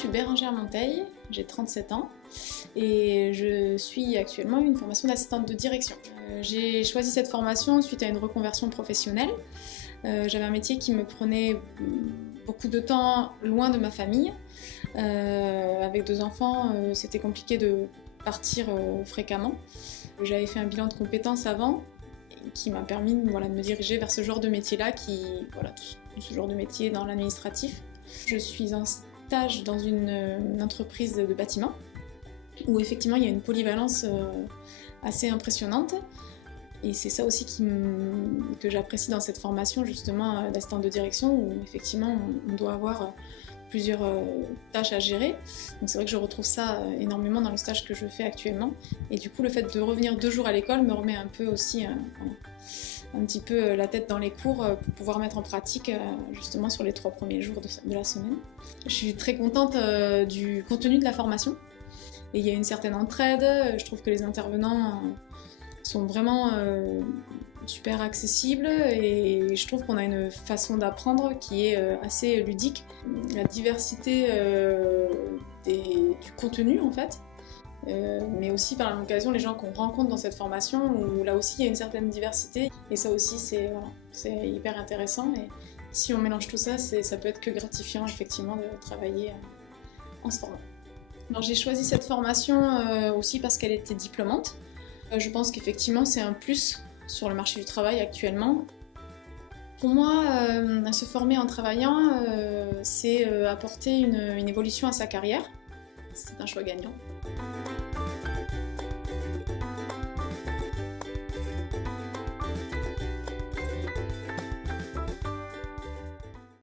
suis Bérangère Monteil, j'ai 37 ans et je suis actuellement une formation d'assistante de direction. J'ai choisi cette formation suite à une reconversion professionnelle. J'avais un métier qui me prenait beaucoup de temps loin de ma famille. Avec 2 enfants, c'était compliqué de partir fréquemment. J'avais fait un bilan de compétences avant qui m'a permis de me diriger vers ce genre de métier-là, tout ce genre de métier dans l'administratif. Je suis en stage dans une entreprise de bâtiment où effectivement il y a une polyvalence assez impressionnante. Et c'est ça aussi que j'apprécie dans cette formation justement d'assistante de direction où effectivement on doit avoir plusieurs tâches à gérer. Donc c'est vrai que je retrouve ça énormément dans le stage que je fais actuellement. Et du coup le fait de revenir 2 jours à l'école me remet un peu aussi un petit peu la tête dans les cours pour pouvoir mettre en pratique justement sur les 3 premiers jours de la semaine. Je suis très contente du contenu de la formation. Et il y a une certaine entraide, je trouve que les intervenants sont vraiment super accessibles et je trouve qu'on a une façon d'apprendre qui est assez ludique. La diversité du contenu en fait, mais aussi par l'occasion les gens qu'on rencontre dans cette formation où là aussi il y a une certaine diversité et ça aussi c'est hyper intéressant et si on mélange tout ça, ça peut être que gratifiant effectivement de travailler en ce format. Alors j'ai choisi cette formation aussi parce qu'elle était diplômante. Je pense qu'effectivement c'est un plus sur le marché du travail actuellement. Pour moi, se former en travaillant, c'est apporter une évolution à sa carrière. C'est un choix gagnant.